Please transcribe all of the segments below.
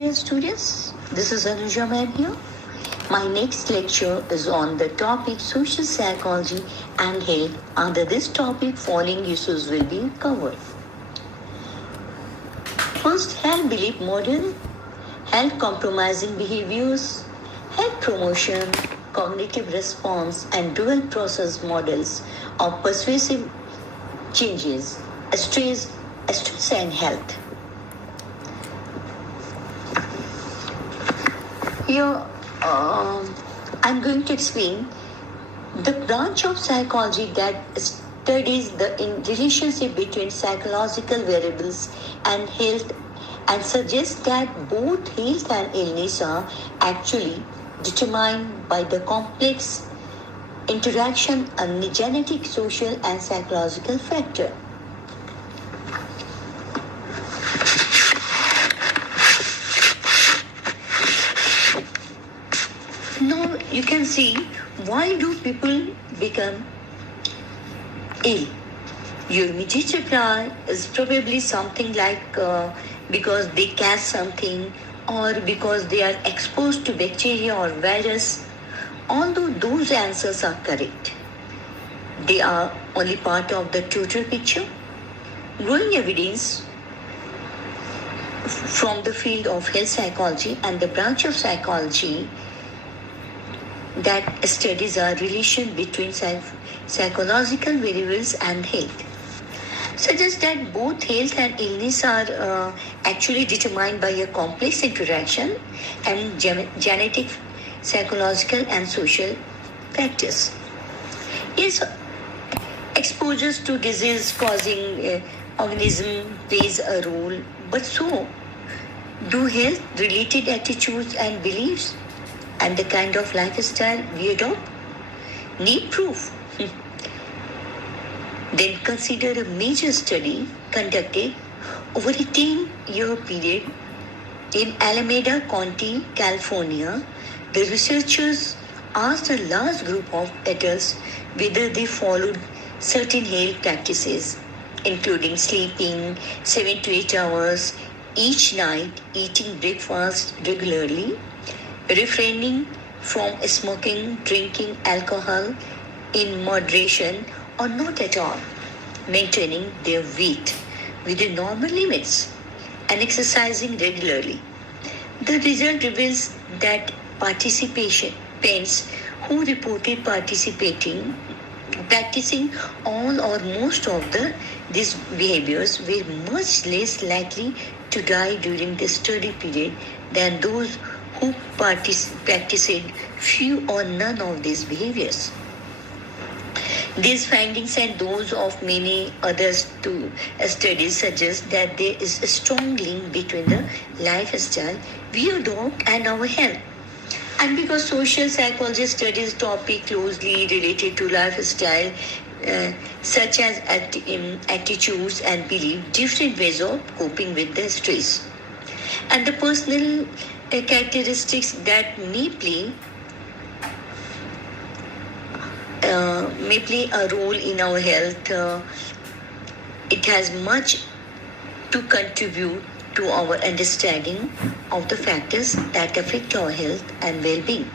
Dear students, this is Anuja Ma'am here. My next lecture is on the topic social psychology and health. Under this topic, following issues will be covered. First, health belief model, health compromising behaviors, health promotion, cognitive response, and dual process models of persuasive changes, stress and health. Here, I'm going to explain the branch of psychology that studies the relationship between psychological variables and health and suggests that both health and illness are actually determined by the complex interaction of genetic, social, and psychological factor. Now you can see why do people become ill. Your immediate reply is probably something like because they catch something or because they are exposed to bacteria or virus. Although those answers are correct, they are only part of the total picture. Growing evidence from the field of health psychology and the branch of psychology that studies a relation between psychological variables and health suggests that both health and illness are actually determined by a complex interaction and genetic, psychological, and social factors. Yes, exposures to disease-causing organism plays a role, but so do health-related attitudes and beliefs and the kind of lifestyle we adopt need proof. Then consider a major study conducted over a 10-year period in Alameda County, California. The researchers asked a large group of adults whether they followed certain health practices, including sleeping 7 to 8 hours each night, eating breakfast regularly, refraining from smoking, drinking alcohol in moderation or not at all, maintaining their weight within normal limits, and exercising regularly. The result reveals that participants who reported practicing all or most of these behaviors were much less likely to die during the study period than those who practiced few or none of these behaviors. These findings and those of many others studies suggest that there is a strong link between the lifestyle we adopt and our health. And because social psychology studies topic closely related to lifestyle, such as attitudes and belief, different ways of coping with the stress, and the personal characteristics that may play a role in our health. It has much to contribute to our understanding of the factors that affect our health and well-being.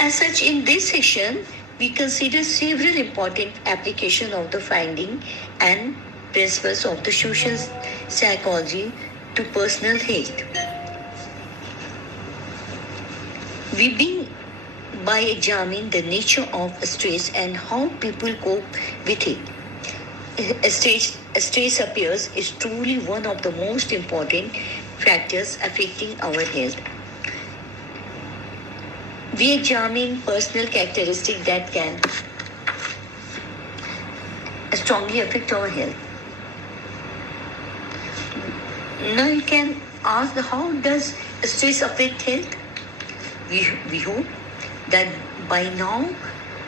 As such, in this session, we consider several important applications of the finding and principles of the social psychology to personal health. We begin by examining the nature of stress and how people cope with it. Stress appears is truly one of the most important factors affecting our health. We examine personal characteristics that can strongly affect our health. Now you can ask how does stress affect health? We hope that by now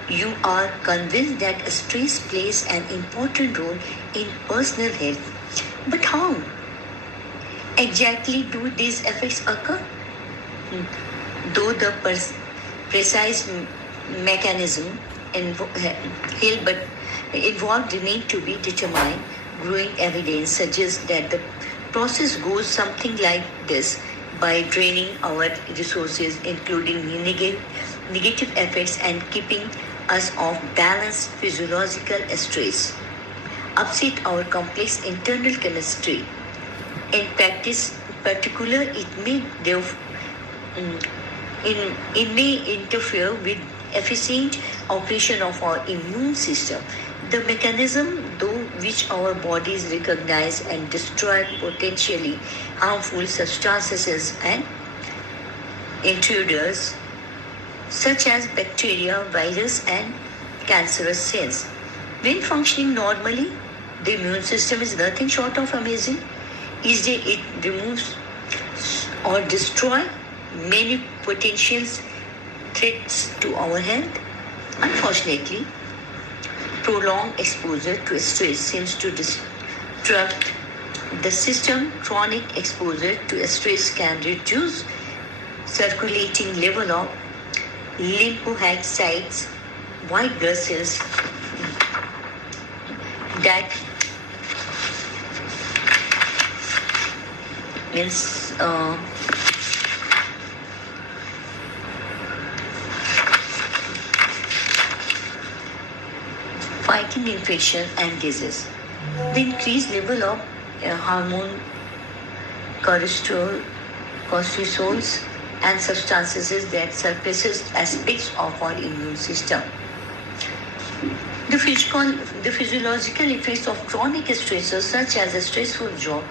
you are convinced that stress plays an important role in personal health. But how exactly do these effects occur? Though the precise mechanism involved remain to be determined, growing evidence suggests that the Process goes something like this: by draining our resources, including negative effects, and keeping us off balance, physiological stress upset our complex internal chemistry. In practice, particular, mm, it may interfere with efficient operation of our immune system. The mechanism through which our bodies recognize and destroy potentially harmful substances and intruders such as bacteria, virus, and cancerous cells. When functioning normally, the immune system is nothing short of amazing. Each day it removes or destroys many potential threats to our health. Unfortunately, prolonged exposure to stress seems to disrupt the system. Chronic exposure to stress can reduce circulating level of lymphocytes, white blood cells that means fighting infection and disease. The increased level of hormone, cortisols, and substances that suppresses aspects of our immune system. The physiological effects of chronic stressors, such as a stressful job,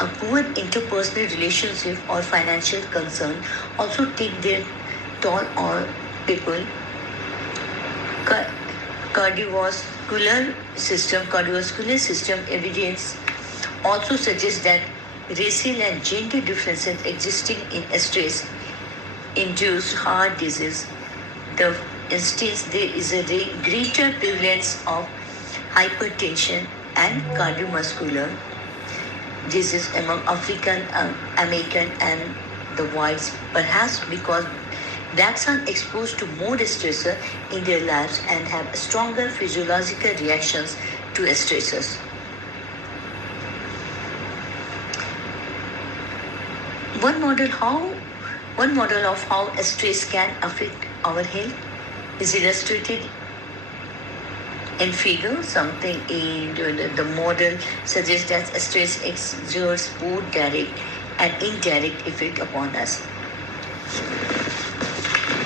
a poor interpersonal relationship, or financial concern, also take their toll on people. Cardiovascular system evidence also suggests that racial and gender differences existing in stress induce heart disease. The instance there is a greater prevalence of hypertension and cardiovascular disease among African American and the whites, perhaps because blacks are exposed to more stressors in their lives and have stronger physiological reactions to stressors. One model of how stress can affect our health is illustrated in figure. Something in the model suggests that stress exerts both direct and indirect effect upon us.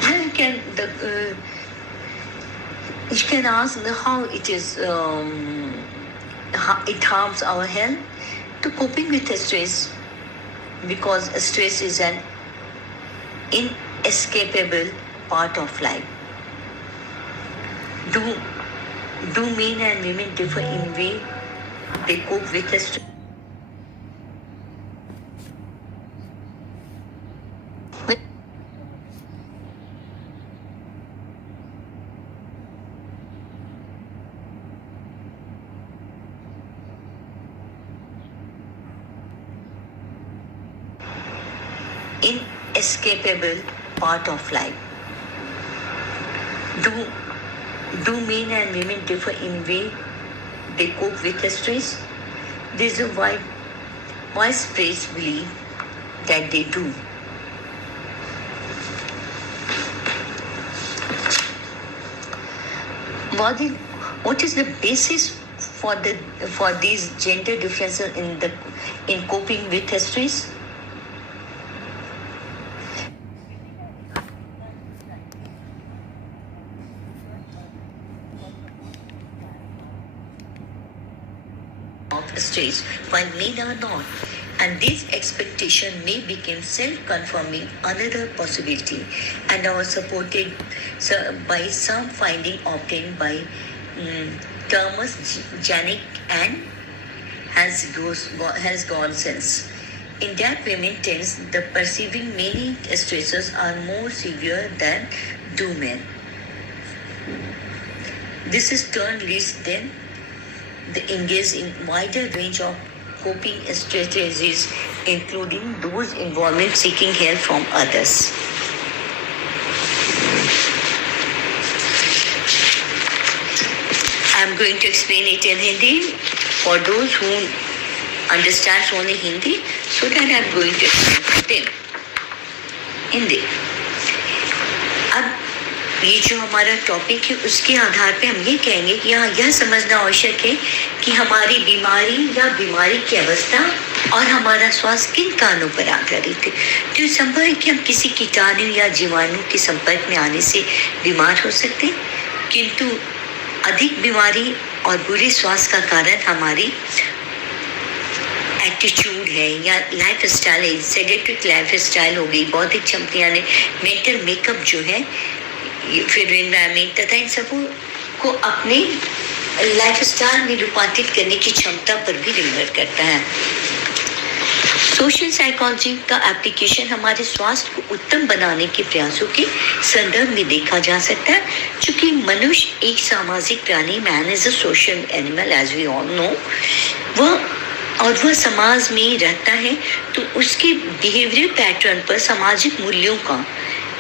Then you can ask how it is how it harms our health. To coping with stress, because stress is an inescapable part of life. Do men and women differ in way they cope with stress? Inescapable part of life. Do men and women differ in way they cope with stress? There is a widespread belief that they do. What is the basis for these gender differences in coping with stress? Stress, while men are not, and this expectation may become self-confirming, another possibility, and are supported by some finding obtained by Thomas Janik and has gone since. In that women tends the perceiving many stresses are more severe than do men. This is turn leads them they engage in wider range of coping strategies, including those involving seeking help from others. I'm going to explain it in Hindi for those who understands only Hindi, so that I'm going to explain to them Hindi. अब ये जो हमारा topic है उसके आधार पे हम ये कहेंगे कि यहाँ यह समझना आवश्यक है कि हमारी बीमारी या बीमारी की अवस्था और हमारा स्वास्थ्य किन कारणों पर आधारित है। तो संभव है कि हम किसी कीटाणु या जीवाणु के संपर्क में आने से बीमार हो सकते हैं, किंतु अधिक बीमारी और बुरे स्वास्थ्य का कारण हमारी एटीट्यूड है या लाइफ स्टाइल है। सेडेटिक लाइफ स्टाइल हो गई, बौद्धिक क्षमता ने मेंटल मेकअप जो है, फिर एनवायरमेंट तथा इन सबों को अपने लाइफ स्टाइल में रूपांतरित करने की क्षमता पर भी निर्भर करता है। सोशल साइकोलॉजी का एप्लीकेशन हमारे स्वास्थ्य को उत्तम बनाने के प्रयासों के संदर्भ में देखा जा सकता है। चूंकि मनुष्य एक सामाजिक प्राणी, man is a social animal as we all know, वह समाज में रहता है, तो उसके बिहेवियर पैटर्न पर सामाजिक मूल्यों का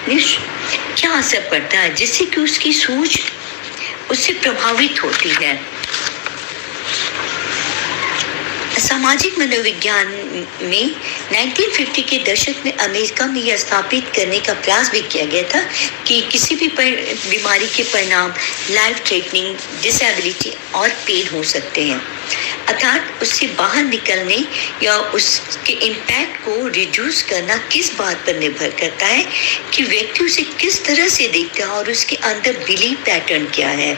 क्या असर पड़ता है, जिससे कि उसकी सोच उससे प्रभावित होती है। सामाजिक मनोविज्ञान में 1950 के दशक में अमेरिका में यह स्थापित करने का प्रयास भी किया गया था कि किसी भी बीमारी के परिणाम लाइफ थ्रेटनिंग, डिसेबिलिटी और पेन हो सकते हैं, अर्थात उससे बाहर निकलने या उसके इम्पैक्ट को रिड्यूस करना किस बात पर निर्भर करता है कि व्यक्ति उसे किस तरह से देखता है और उसके अंदर बिलीफ पैटर्न क्या है।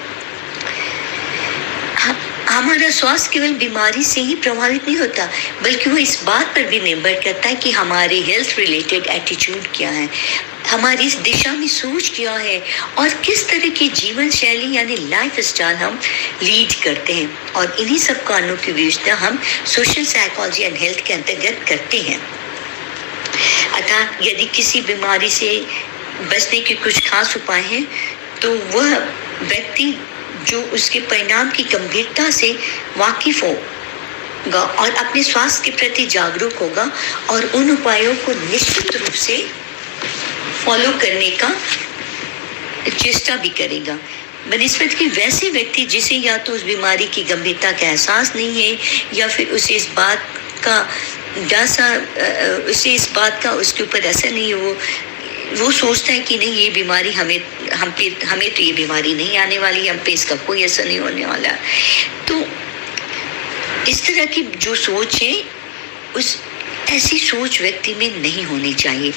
हमारा स्वास्थ्य केवल बीमारी से ही प्रभावित नहीं होता, बल्कि वो इस बात पर भी निर्भर करता है कि हमारे हेल्थ रिलेटेड एटीट्यूड क्या है, हमारी इस दिशा में सोच क्या है और किस तरह की जीवन शैली यानी लाइफ स्टाइल हम लीड करते हैं। और इन्हीं सब कारणों की विवेचना हम सोशल साइकोलॉजी एंड हेल्थ के अंतर्गत करते हैं। अर्थात यदि किसी बीमारी से बचने के कुछ खास उपाय हैं, तो वह व्यक्ति जो उसके परिणाम की गंभीरता से वाकिफ होगा और अपने स्वास्थ्य के प्रति जागरूक होगा और उन उपायों को निश्चित रूप से फॉलो करने का चेष्टा भी करेगा, बनिस्बत कि वैसे व्यक्ति जिसे या तो उस बीमारी की गंभीरता का एहसास नहीं है या फिर उसे इस बात का उसके ऊपर असर नहीं है, वो सोचता है कि नहीं ये बीमारी हमें तो ये बीमारी नहीं आने वाली, हम पे इसका कोई असर नहीं होने वाला। तो इस तरह की जो सोच है, उस ऐसी सोच व्यक्ति में नहीं होनी चाहिए,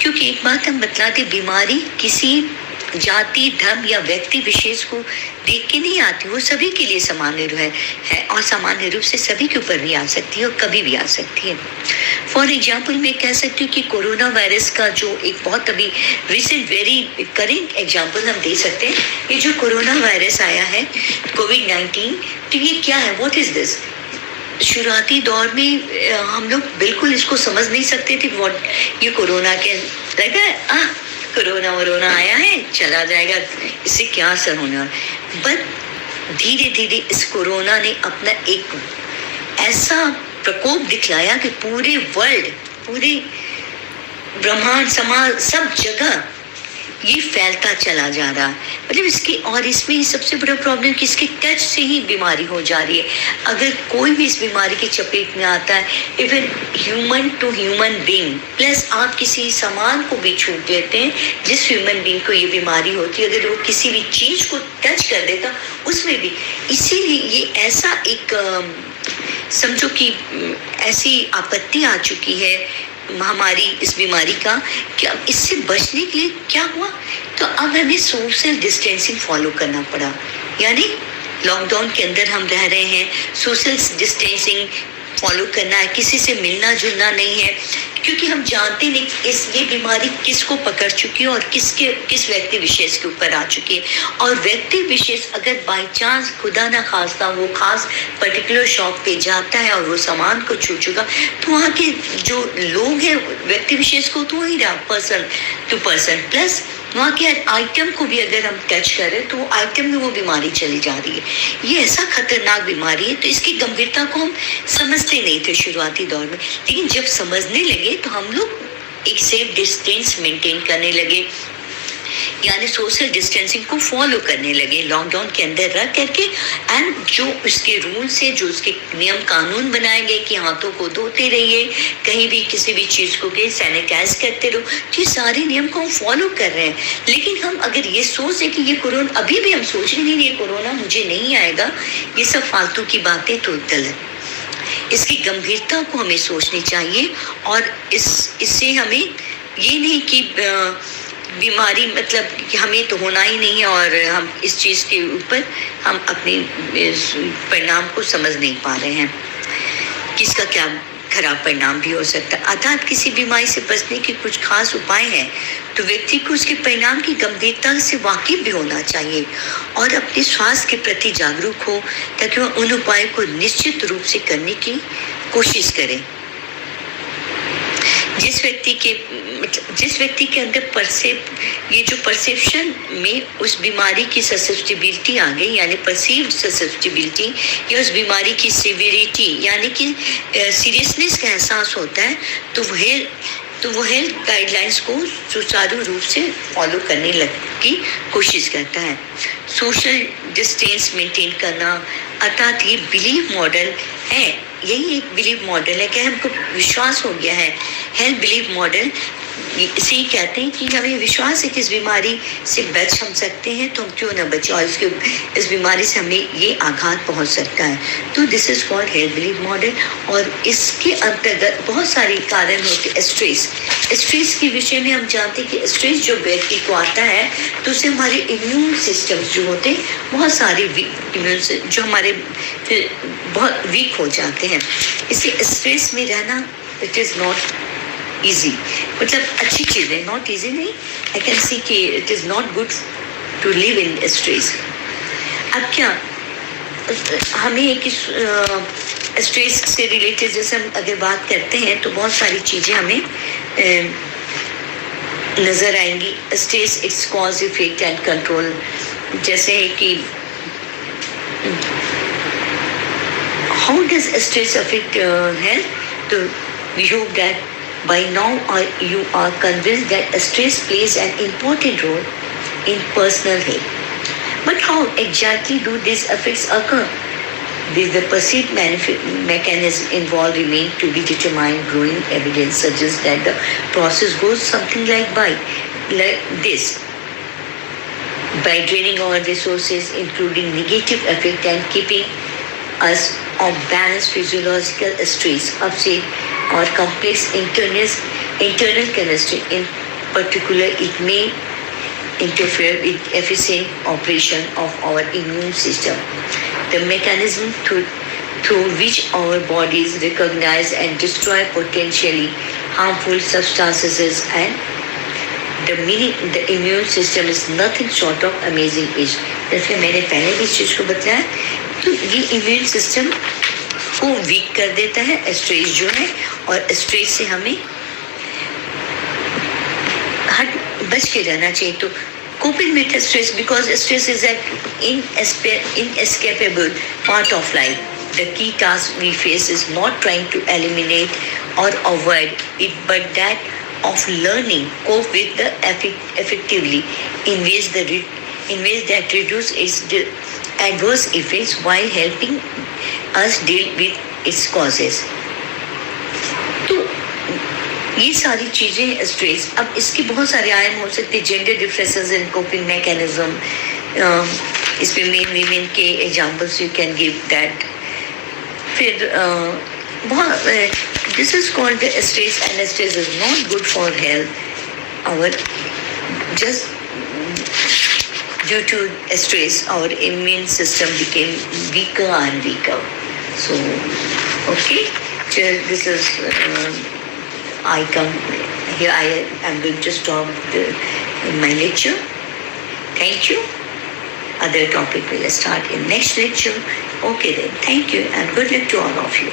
क्योंकि एक बात हम बतलाते, बीमारी किसी जाति, धर्म या व्यक्ति विशेष को देख के नहीं आती, वो सभी के लिए सामान्य है और सामान्य रूप से सभी के ऊपर भी आ सकती है और कभी भी आ सकती है। फॉर एग्जाम्पल मैं कह सकती हूँ कि कोरोना वायरस का जो एक बहुत अभी रिसेंट वेरी करेंट एग्जाम्पल हम दे सकते हैं, ये जो कोरोना वायरस आया है कोविड-19, तो ये क्या है, व्हाट इज दिस। शुरुआती दौर में हम लोग बिल्कुल इसको समझ नहीं सकते थे, ये कोरोना के लगा है कोरोना वरोना आया है, चला जाएगा, इससे क्या असर होने वाला। बट धीरे धीरे इस कोरोना ने अपना एक ऐसा प्रकोप दिखलाया कि पूरे वर्ल्ड, पूरे ब्रह्मांड, समाज, सब जगह ये फैलता चला जा रहा है। मतलब इसकी, और इसमें सबसे बड़ा प्रॉब्लम कि इसके टच से ही बीमारी हो जा रही है। अगर कोई भी इस बीमारी की चपेट में आता है, even human to human being, plus आप किसी सामान को भी छू देते हैं जिस ह्यूमन बीइंग को ये बीमारी होती है, अगर वो किसी भी चीज को टच कर देता उसमें भी। इसीलिए ये ऐसा एक समझो कि ऐसी आपत्ति आ चुकी है हमारी इस बीमारी का कि अब इससे बचने के लिए क्या हुआ, तो अब हमें सोशल डिस्टेंसिंग फॉलो करना पड़ा। यानी लॉकडाउन के अंदर हम रह रहे हैं, सोशल डिस्टेंसिंग फॉलो करना है, किसी से मिलना जुलना नहीं है, क्योंकि हम जानते नहीं ये बीमारी किसको पकड़ चुकी है और किस व्यक्ति विशेष के ऊपर आ चुकी है। और व्यक्ति विशेष अगर बाई चांस खुदा ना खास्ता वो खास पर्टिकुलर शॉप पे जाता है और वो सामान को छू चुका, तो वहाँ के जो लोग हैं व्यक्ति विशेष को तो ही रहा, पर्सन टू पर्सन, प्लस वहाँ के आइटम को भी अगर हम टच करें तो आइटम में वो बीमारी चली जा रही है। ये ऐसा खतरनाक बीमारी है, तो इसकी गंभीरता को हम समझते नहीं थे शुरुआती दौर में, लेकिन जब समझने लगे तो हम लोग एक सेफ डिस्टेंस मेंटेन करने लगे, यानी सोशल डिस्टेंसिंग को फॉलो करने लगे लॉकडाउन के अंदर रह करके। एंड जो उसके रूल्स है, जो उसके नियम कानून बनाए गए कि हाथों को धोते रहिए, कहीं भी किसी भी चीज को के सैनिटाइज करते रहो, ये सारे नियम को हम फॉलो कर रहे हैं। लेकिन हम अगर ये सोच है कि ये कोरोना, अभी भी हम सोच रहे हैं ये कोरोना मुझे नहीं आएगा, ये सब फालतू की बातें तो गलत। इसकी गंभीरता को हमें सोचनी चाहिए और इससे हमें ये नहीं कि बीमारी मतलब कि हमें तो होना ही नहीं है और हम इस चीज के ऊपर हम अपने परिणाम को समझ नहीं पा रहे हैं, किसका क्या खराब परिणाम भी हो सकता है। अर्थात किसी बीमारी से बचने के कुछ खास उपाय हैं तो व्यक्ति को उसके परिणाम की गंभीरता से वाकिफ भी होना चाहिए और अपने स्वास्थ्य के प्रति जागरूक हो, ताकि वह उन उपायों को निश्चित रूप से करने की कोशिश करे। जिस व्यक्ति के अंदर ये जो परसेप्शन में उस बीमारी की ससेप्टिबिलिटी आ गई, यानी परसीव्ड ससेप्टिबिलिटी, या उस बीमारी की सिविरिटी यानी कि सीरियसनेस का एहसास होता है, तो वो हेल्थ गाइडलाइंस को सुचारू रूप से फॉलो करने की कोशिश करता है। सोशल डिस्टेंस मेंटेन करना, अर्थात ये बिलीव मॉडल है, यही एक बिलीव मॉडल है कि हमको विश्वास हो गया है। हेल्थ बिलीव मॉडल इसे ही कहते हैं कि हमें विश्वास है कि इस बीमारी से बच हम सकते हैं, तो हम क्यों ना बचे, और इस बीमारी से हमें ये आघात पहुंच सकता है। तो this is called health believe model. और इसके अंतर्गत बहुत सारे कारण होते हैं। स्ट्रेस के विषय में हम जानते हैं कि स्ट्रेस जो व्यक्ति को आता है तो उससे हमारे इम्यून सिस्टम जो होते हैं बहुत सारे जो हमारे फिर बहुत वीक हो जाते हैं। इससे स्ट्रेस में रहना इट इज़ नॉट इजी, मतलब अच्छी चीज़ है, नॉट इजी नहीं, आई कैन सी कि it is not good to live in stress. अब क्या हमें एक स्ट्रेस से रिलेटेड जैसे हम अगर बात करते हैं तो बहुत सारी चीज़ें हमें नज़र आएंगी। Stress, it's cause, effect and control, जैसे है कि how does stress affect health. तो we hope that by now you are convinced that stress plays an important role in personal health. But how exactly do these effects occur? The perceived mechanism involved remain to be determined. Growing evidence suggests that the process goes something like this. By draining our resources, including negative effect, and keeping us on balanced physiological stress, upset or complex internal chemistry. In particular, it may interfere with efficient operation of our immune system. The mechanism through which our bodies recognize and destroy potentially harmful substances, and the immune system is nothing short of amazing. जैसे मैंने पहले भी इस चीज को बताया, तो ये इम्यून सिस्टम को वीक कर देता है स्ट्रेस जो है, और स्ट्रेस से हमें बच के रहना चाहिए। तो coping with stress, because stress is an inescapable part of life. The key task we face is not trying to eliminate or avoid it, but that of learning cope with the effectively in ways that reduce its adverse effects while helping us deal with its causes. तो ये सारी चीजें stress. अब इसके बहुत सारे आयाम हो सकते हैं। Gender differences in coping mechanism, इसमें मेन वीमेन के examples you can give that. फिर this is called the stress, and stress is not good for health. Our just due to stress, our immune system became weaker and weaker. So, okay, this is I come here. I am going to stop my lecture. Thank you. Other topic will start in next lecture. Okay then. Thank you and good luck to all of you.